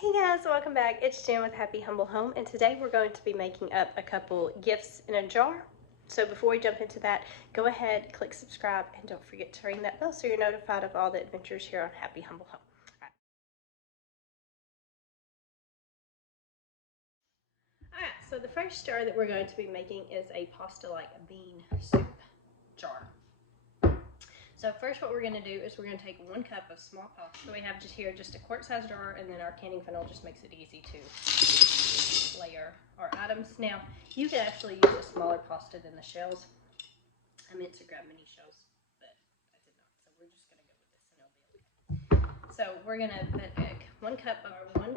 Hey guys, welcome back. It's Jan with Happy Humble Home, and today we're going to be making up a couple gifts in a jar. So before we jump into that, go ahead, click subscribe, and don't forget to ring that bell so you're notified of all the adventures here on Happy Humble Home. Alright, so the first jar that we're going to be making is a pasta-like bean soup jar. So first what we're going to do is we're going to take 1 cup of small pasta. So we have just here just a quart-size jar, and then our canning funnel just makes it easy to layer our items. Now, you can actually use a smaller pasta than the shells. I meant to grab mini shells, but I did not. So we're just going to go with this and it'll be okay. So we're going to put 1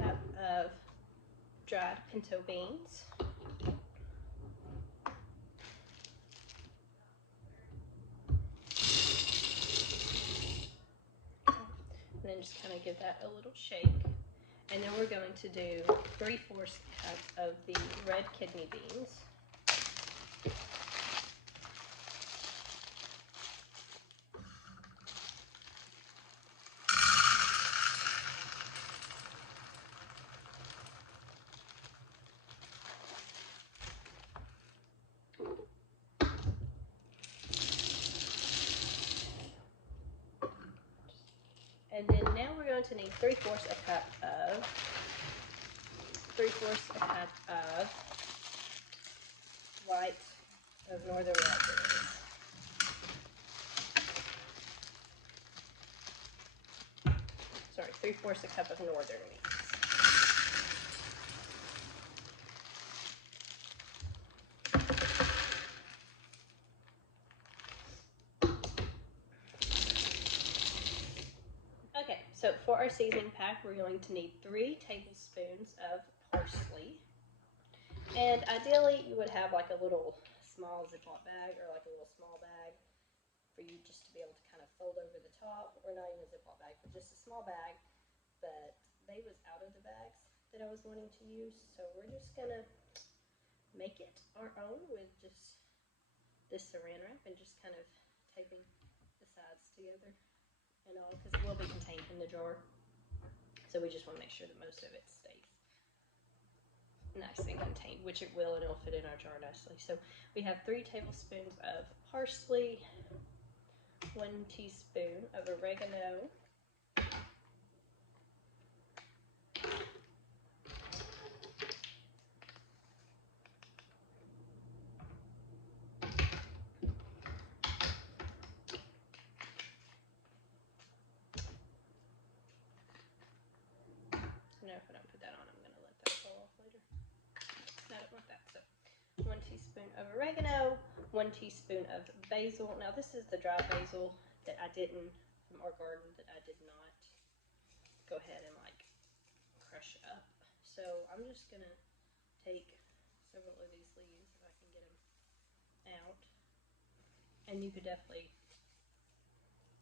cup of dried pinto beans. And then just kind of give that a little shake. And then we're going to do 3/4 cup of the red kidney beans. And then now we're going to need 3/4 cup of white of northern raspberries. Sorry, 3/4 cup of northern meats. Okay, so for our seasoning pack, we're going to need 3 tablespoons of parsley. And ideally, you would have like a little small Ziploc bag or like a little small bag for you just to be able to kind of fold over the top, or not even a Ziploc bag, but just a small bag. But they was out of the bags that I was wanting to use, so we're just gonna make it our own with just this saran wrap and just kind of taping the sides together and all, because it will be contained in the jar. So we just want to make sure that most of it stays nice and contained, which it will, and it'll fit in our jar nicely. So we have 3 tablespoons of parsley, 1 teaspoon of oregano, no, if I don't put that on, I'm going to let that fall off later. I don't want that. So 1 teaspoon of oregano, 1 teaspoon of basil. Now this is the dry basil that I didn't, from our garden, that I did not go ahead and like crush up. So I'm just going to take several of these leaves if I can get them out. And you could definitely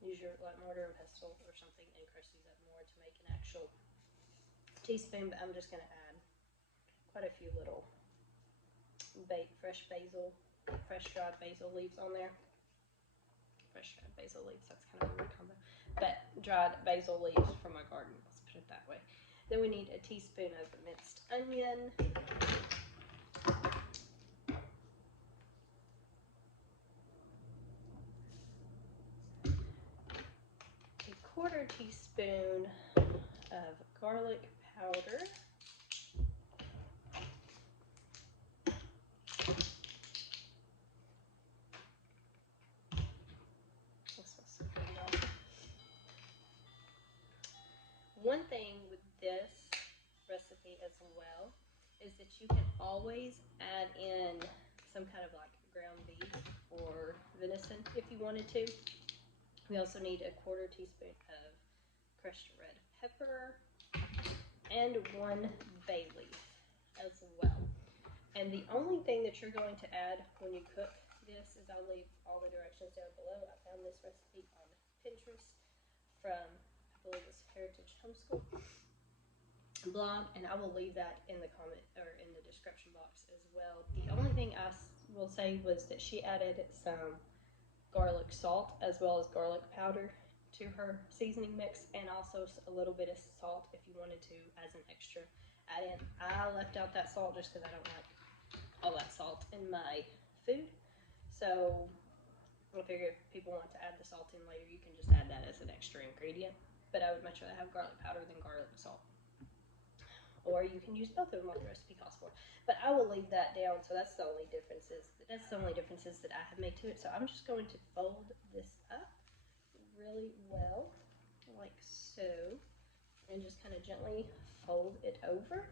use your like mortar and pestle or something and crush these up more to make an actual teaspoon, but I'm just going to add quite a few little fresh dried basil leaves on there. Fresh dried basil leaves, that's kind of a weird combo. But dried basil leaves from my garden, let's put it that way. Then we need a teaspoon of minced onion. A 1/4 teaspoon of garlic powder. One thing with this recipe as well is that you can always add in some kind of like ground beef or venison if you wanted to. We also need a 1/4 teaspoon of crushed red pepper and 1 bay leaf as well. And the only thing that you're going to add when you cook this is, I'll leave all the directions down below. I found this recipe on Pinterest from, I believe it's Heritage Homeschool blog, and I will leave that in the comment or in the description box as well. The only thing I will say was that she added some garlic salt as well as garlic powder to her seasoning mix, and also a little bit of salt if you wanted to as an extra add in. I left out that salt just because I don't like all that salt in my food. So I figure if people want to add the salt in later, you can just add that as an extra ingredient. But I would much rather have garlic powder than garlic salt. Or you can use both of them like the recipe calls for. But I will leave that down. So that's the only differences. That's the only differences that I have made to it. So I'm just going to fold this up really well, like so, and just kind of gently fold it over.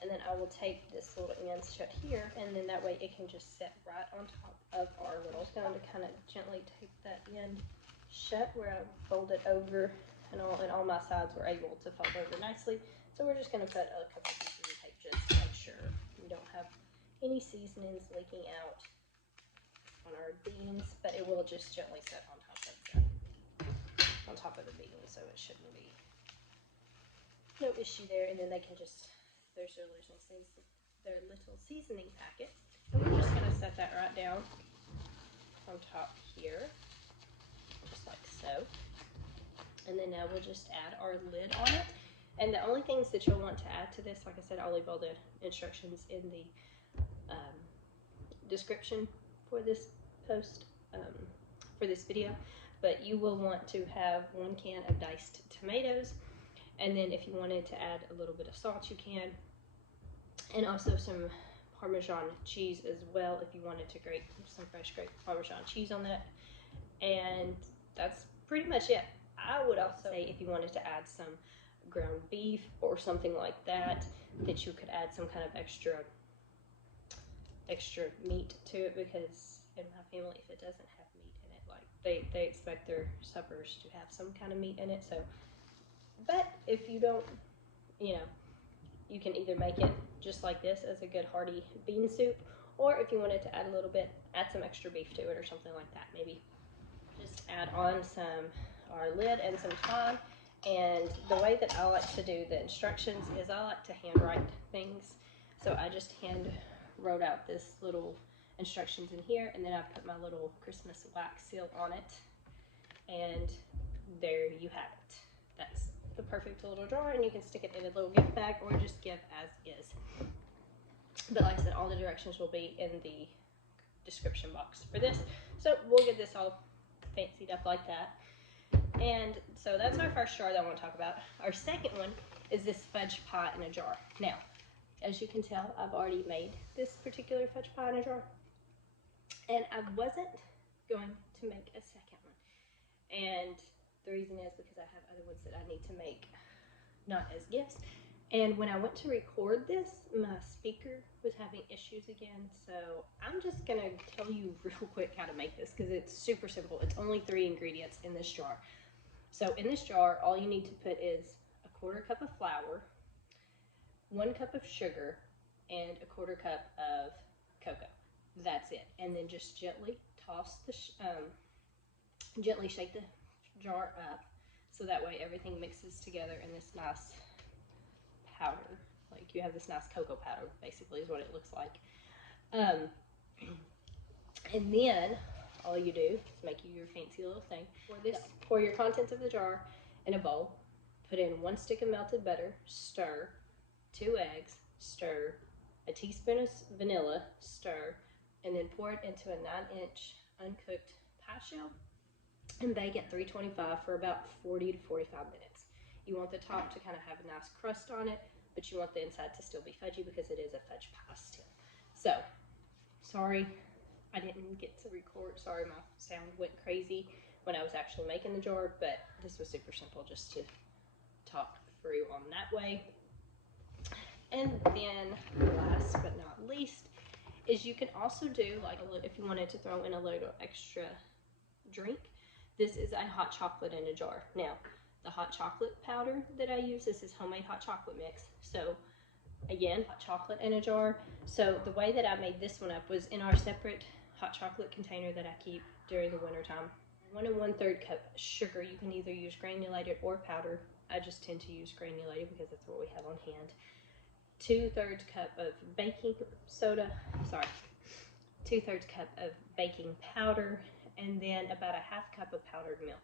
And then I will take this little end shut here, and then that way it can just sit right on top of our little. I'm going to kind of gently take that end shut where I fold it over, and all my sides were able to fold over nicely. So we're just going to put a couple pieces of tape just to make sure we don't have any seasonings leaking out on our beans, but it will just gently sit on top of the beans, so it shouldn't be no issue there. And then they can just, there's their little seasoning packet, and we're just going to set that right down on top here, just like so. And then now we'll just add our lid on it. And the only things that you'll want to add to this, like I said, I'll leave all the instructions in the description for this post, for this video. But you will want to have 1 can of diced tomatoes. And then if you wanted to add a little bit of salt, you can. And also some Parmesan cheese as well, if you wanted to grate some fresh grated Parmesan cheese on that. And that's pretty much it. I would also say if you wanted to add some ground beef or something like that, that you could add some kind of extra meat to it, because in my family, if it doesn't have meat in it, like they expect their suppers to have some kind of meat in it. So, but if you don't, you know, you can either make it just like this as a good hearty bean soup, or if you wanted to add a little bit, add some extra beef to it or something like that. Maybe just add on our lid and some thyme. And the way that I like to do the instructions is I like to handwrite things. So I just hand wrote out this little instructions in here, and then I put my little Christmas wax seal on it, and there you have it. That's the perfect little jar, and you can stick it in a little gift bag or just give as is. But like I said, all the directions will be in the description box for this. So we'll get this all fancied up like that. And so that's our first jar that I want to talk about. Our second one is this fudge pie in a jar. Now, as you can tell, I've already made this particular fudge pie in a jar, and I wasn't going to make a second one. And the reason is because I have other ones that I need to make, not as gifts. And when I went to record this, my speaker was having issues again. So I'm just gonna tell you real quick how to make this, because it's super simple. It's only 3 ingredients in this jar. So in this jar, all you need to put is a 1/4 cup of flour, 1 cup of sugar, and a 1/4 cup of cocoa. That's it. And then just gently toss the, gently shake the jar up, so that way everything mixes together in this nice powder. Like you have this nice cocoa powder, basically, is what it looks like. And then all you do is make you your fancy little thing. For this, pour your contents of the jar in a bowl, put in 1 stick of melted butter, stir, 2 eggs, stir, a teaspoon of vanilla, stir, and then pour it into a 9-inch uncooked pie shell and bake at 325 for about 40 to 45 minutes. You want the top to kind of have a nice crust on it, but you want the inside to still be fudgy because it is a fudge pie still. So, sorry I didn't get to record. Sorry my sound went crazy when I was actually making the jar, but this was super simple just to talk through on that way. And then last but not least is you can also do, like, if you wanted to throw in a little extra drink, this is a hot chocolate in a jar. Now, the hot chocolate powder that I use, this is homemade hot chocolate mix. So again, hot chocolate in a jar. So the way that I made this one up was in our separate hot chocolate container that I keep during the winter time. 1 1/3 cup sugar. You can either use granulated or powder. I just tend to use granulated because that's what we have on hand. 2/3 cup of baking soda, 2/3 cup of baking powder, and then about a half cup of powdered milk.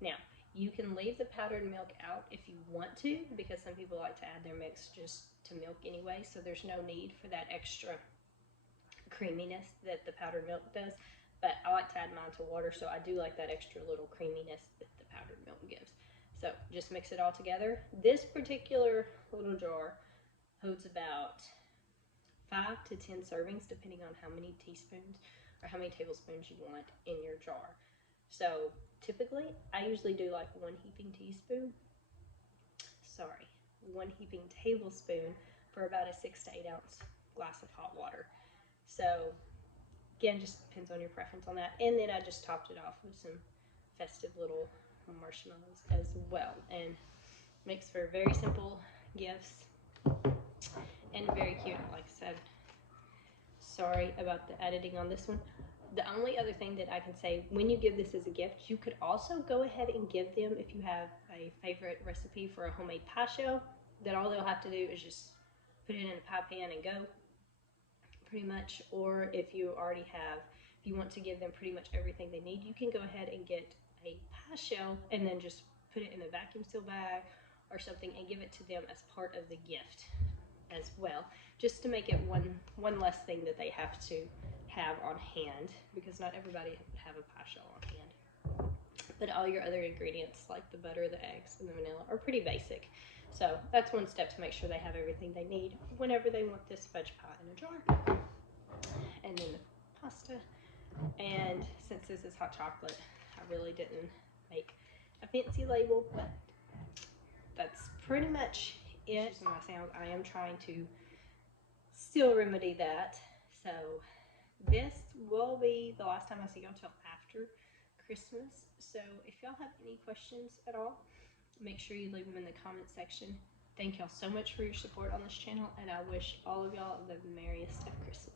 Now, you can leave the powdered milk out if you want to, because some people like to add their mix just to milk anyway, so there's no need for that extra creaminess that the powdered milk does. But I like to add mine to water, so I do like that extra little creaminess that the powdered milk gives. So just mix it all together. This particular little jar holds about 5 to 10 servings, depending on how many teaspoons or how many tablespoons you want in your jar. So typically, I usually do like 1 heaping tablespoon for about a 6 to 8 ounce glass of hot water. So again, just depends on your preference on that. And then I just topped it off with some festive little marshmallows as well, and makes for very simple gifts and very cute. Like I said, sorry about the editing on this one. The only other thing that I can say, when you give this as a gift, you could also go ahead and give them, if you have a favorite recipe for a homemade pie shell, that all they'll have to do is just put it in a pie pan and go, pretty much. Or if you already have, if you want to give them pretty much everything they need, you can go ahead and get a pie shell and then just put it in a vacuum seal bag or something and give it to them as part of the gift as well, just to make it one less thing that they have to have on hand, because not everybody have a pie shell on hand. But all your other ingredients, like the butter, the eggs, and the vanilla, are pretty basic. So that's one step to make sure they have everything they need whenever they want this fudge pie in a jar. And then the pasta. And since this is hot chocolate, I really didn't make a fancy label, but that's pretty much it. My sound, I am trying to still remedy that. So this will be the last time I see y'all till after Christmas. So if y'all have any questions at all, make sure you leave them in the comment section. Thank y'all so much for your support on this channel, and I wish all of y'all the merriest of Christmas.